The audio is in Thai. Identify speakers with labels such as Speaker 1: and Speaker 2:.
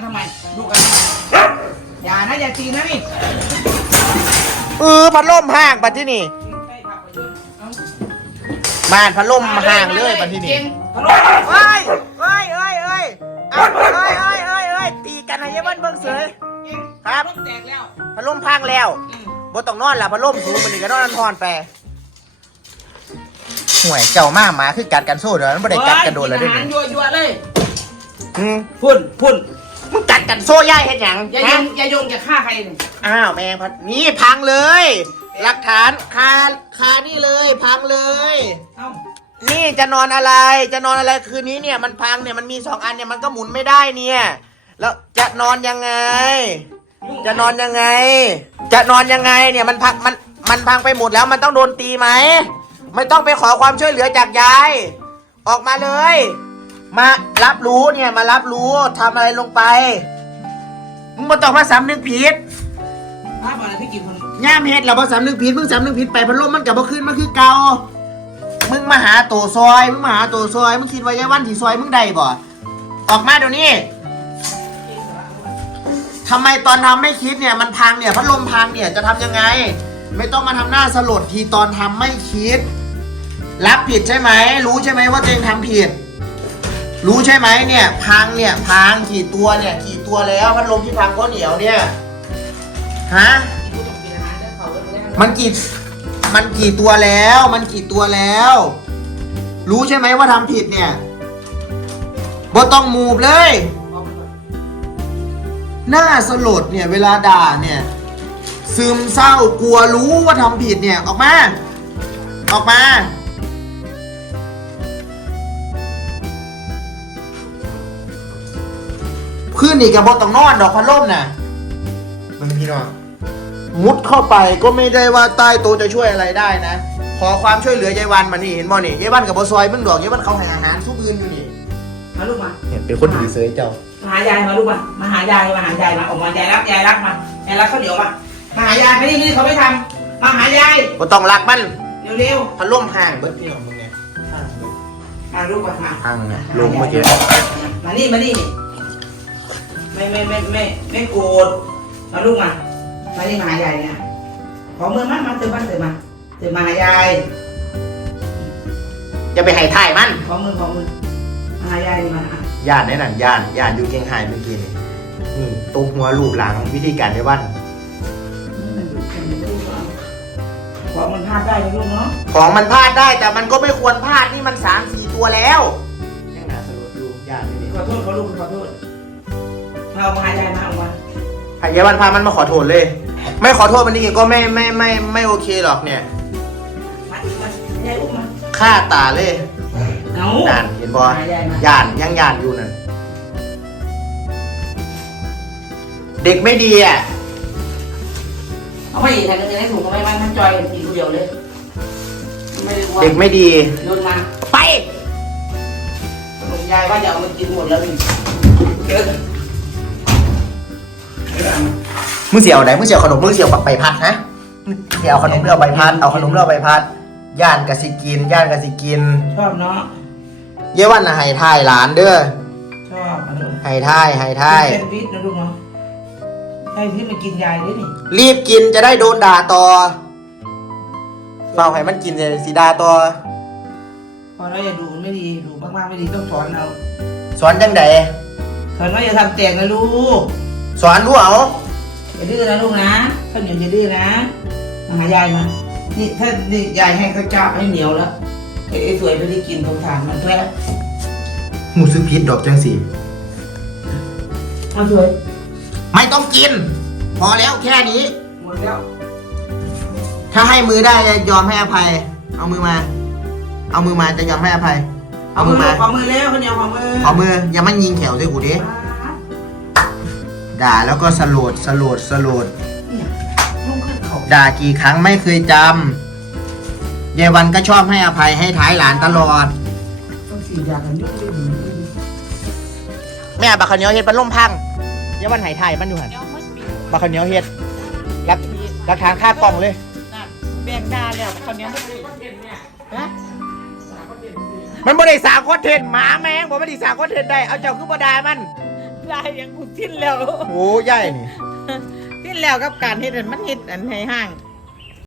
Speaker 1: กันทำไมดูกันทำไมอย่านะอย่าตีนะนี่
Speaker 2: เออพัดลมห่างปัดที่นี่
Speaker 1: ใกล้ผักไปด้วยเอา
Speaker 2: บ้านพัดลมห่างเลยปัดที่นี่
Speaker 1: เก่งทะลุ
Speaker 2: เฮ้ยเฮ้ยเฮ้ยเฮ้ยเอาเฮ้ยเฮ้ยเฮ้ยเฮ้ยตีกันให้ยายเบิ้ลเบิ่งเสย
Speaker 1: เก่ง
Speaker 2: ครับ
Speaker 1: รถแตกแล้ว
Speaker 2: พัดลมพังแล้ว
Speaker 1: อืม
Speaker 2: บ่ต้องนอนละพัดลมสูงมันนี่ก็นอนนอนไปห่วยเจ้ามาหมาคือกัดกันโซ่เด้อมันบ่ได้กัดกันโดนแล้วเด้
Speaker 1: กิ
Speaker 2: อ
Speaker 1: อาหาร
Speaker 2: นี่
Speaker 1: ยั่วๆเลย
Speaker 2: อืม
Speaker 1: พุ่นพุ่น
Speaker 2: มึงกัดกันโซ่ย่ายเฮ็ดหยัง
Speaker 1: อย่าโย
Speaker 2: ฮะ
Speaker 1: งอย่าโยงจะฆ่าใครเนี่ย
Speaker 2: อ้าวแมงพัดนี่พังเลย หลักฐานคาคานี่เลย พังเลย
Speaker 1: เอ้า
Speaker 2: นี่จะนอนอะไรจะนอนอะไรคืนนี้เนี่ยมันพังเนี่ยมันมีสองอันเนี่ยมันก็หมุนไม่ได้เนี่ย แล้วจะนอนยังไงจะนอนยังไง จะนอนยังไงเนี่ยมันพังมันมันพังไปหมดแล้วมันต้องโดนตีไหมไม่ต้องไปขอความช่วยเหลือจากยาย ออกมาเลย มารับรู้เนี่ยมารับรู้ทำอะไรลงไปมึงมาต้องมาสำนึกผิด
Speaker 1: ภาพอะไรพี่กินคน
Speaker 2: ย่ามเฮ็ดเราบ่สำนึกผิดมึงสำนึกผิดไปพัดลมมันกับบ่ขึ้นมันคือเก่ามึงมาหาตัวซอยมึงมาหาตัวซอยมึงคิดว่ายายวันที่ซอยมึงได้บ่ออกมาเดี๋ยวนี้ทำไมตอนทำไม่คิดเนี่ยมันพังเนี่ยพัดลมพังเนี่ยจะทำยังไง ไม่ต้องมาทำหน้าสลดทีตอนทำไม่คิด รับผิดใช่ไหม รู้ใช่ไหมว่าตัวเองทำผิด รู้ใช่ไหมเนี่ย พังเนี่ยพังกี่ตัวเนี่ยกี่ตัวแล้วพัดลมที่พังเพราะเหนียวเนี่ยฮะมันกี่มันกี่ตัวแล้ว มันกี่ตัวแล้ว รู้ใช่ไหมว่าทำผิดเนี่ยบ่ต้องมูบเลย หน้าสลดเนี่ย เวลาด่าเนี่ย ซึมเศร้ากลัวรู้ว่าทำผิดเนี่ย ออกมา ออกมา ขึ้นอีกกับบต้องนอนดอกพัดลมน่ะมันพี่น้องมุดเข้าไปก็ไม่ได้ว่าใต้โต๊ะจะช่วยอะไรได้นะ ขอความช่วยเหลือยายวันมานี่เห็นบ่นี่ยายวันกับบอซอยมึงดอกยายวันเขาให้อาหารทุกอื่นอยู่นี่
Speaker 1: มาลูกมา
Speaker 2: เห็นเป็นคนดีเซยเจ้า
Speaker 1: มาหายายมาลูกมามาหายายมาหายายมาออกมายายรักยายรักมายายรักข้าวเหนียวมามาหายายไม่ได้ไม่ได้เขาไม่ทำมาหายาย
Speaker 2: บ่ต้องรักมัน
Speaker 1: เร็ว
Speaker 2: พัดลมห่างเบิดพี่น้องมึงเนี่ยห่างเบิด
Speaker 1: ๆมาลูกมามา
Speaker 2: ห่างนะลงเมื่อกี้
Speaker 1: มานี่มานี่ ไม่ไม่ไม่ไม่ไม่โกรธมาลูกมา มานี่มาหายายเนี่ยขอมือมามาเติมมาเติมมาเติมมาหายาย
Speaker 2: จะไปให้ถ่ายมัน
Speaker 1: ขอมือขอมือมาหายายนี่มาอะ
Speaker 2: ย่านแน่นั่นย่านย่านอยู่เกียงไฮ้เมื่อกี้นี่นี่ตรงหัวรูปหลังวิธีการยายวัน
Speaker 1: ขอมันพลาดได้ไหมลูกเนาะ
Speaker 2: ของมันพลาดได้แต่มันก็ไม่ควรพลาดนี่มันสามสี่ตัวแล้วยังหนาสลดอยู่ย่านนี่
Speaker 1: ขอโทษเขาลูกขอโทษมา เอามาหายายมาเอามา
Speaker 2: ให้ยายวันพามันมาขอโทษเลย ไม่ขอโทษมันนี่ก็ไม่ไม่ไม่ไม่โอเคหรอกเนี่ย
Speaker 1: มาอีกมายายอุ้มมา
Speaker 2: ฆ่าตาเลย
Speaker 1: เอา
Speaker 2: นานเห็นบอ
Speaker 1: หายายมา
Speaker 2: ย่านยังย่านอยู่นั่นเด็กไม่ดีอะ
Speaker 1: เอาไปอีกทางนึงจะได้ถูกก็ไม่มันมันจอยกันทีเดียวเลยไม่ได้ว่า
Speaker 2: เด็กไม่ดี
Speaker 1: โยนมา
Speaker 2: ไป
Speaker 1: ขนมยายว่าจะเอามากินหมดแล้วนี่ เออเออเอามา
Speaker 2: มึงเสียวไหนมึงเสียวขนมมึงเสียวปักใบพัดนะเสียวขนมเลือกใบพัดเอาขนมเลือกใบพัด ย่านกะสิกิน ย่านกะสิกิน
Speaker 1: ชอบเนาะ
Speaker 2: เยาวันน่ะให้ทายหลานเด้อ
Speaker 1: ชอบอร่อย
Speaker 2: ให้ทายให้ทาย
Speaker 1: เป็นวิทย์นะลูกเนาะใช่ที่มากินยายด้วยนี่
Speaker 2: รีบกินจะได้โดนด่าต่อเฝ้าให้มันกินจะสีดาต่อ
Speaker 1: พอเราอย่าดูมันไม่ดีดูมากๆไม่ดีต้องสอนเรา
Speaker 2: สอนจังได
Speaker 1: สอนว่าอย่าทำแตกนะลูก
Speaker 2: สอนรู้เอา
Speaker 1: อย่าดื้อนะลูกนะข้าวเหนียวอย่าดื้อนะมาหายายมานี่ถ้านี่ยายให้ข้าวเจ้าให้เหนียวแล้วไอ้ไอ้สวยไม่ได้กินสงสารมันแค่
Speaker 2: หูซื้อพิษดอกจังสี
Speaker 1: เอาสวย
Speaker 2: ไม่ต้องกิน พอแล้วแค่นี้
Speaker 1: หมดแล้ว
Speaker 2: ถ้าให้มือได้จะยอมให้อภัย เอามือมา เอามือมาจะยอมให้อภัย เอามือมา
Speaker 1: ขอมือแล้วข้าวเหนียวขอมือ
Speaker 2: เอามืออย่ามันยิงแขวใส่กูดิ ด่าแล้วก็สโลดสโลดสโลด
Speaker 1: เนี่ยลุงขึ้นเขา
Speaker 2: ด่ากี่ครั้งไม่เคยจำยายวันก็ชอบให้อภัยให้ท้ายหลานตลอด
Speaker 1: ต้องสียากันยุ่งเลย
Speaker 2: แม่บักขาวเหนียวเฮ็ดปันล่มพังยายวันใหายถ่ายมันอยู่หันบักขาวเหนียวเฮ็ดรักรักทางค่ากล้องเลย
Speaker 3: แบ่งดาแล้วเขาวเหนี้ยวมันฮะ
Speaker 2: มันบ่ได้สร้างคอนเทนต์หมาแมงบ่ได้สร้างคอนเทนต์ได้เอาเจ้าคือบ่ด่ามัน
Speaker 3: แได้ยังกูทิ้นแล้ว
Speaker 2: โอ้ใหญ่นี่
Speaker 3: ทิ้นแล้วกับการเฮ็ดอันมันเฮ็ดอันให้ห้าง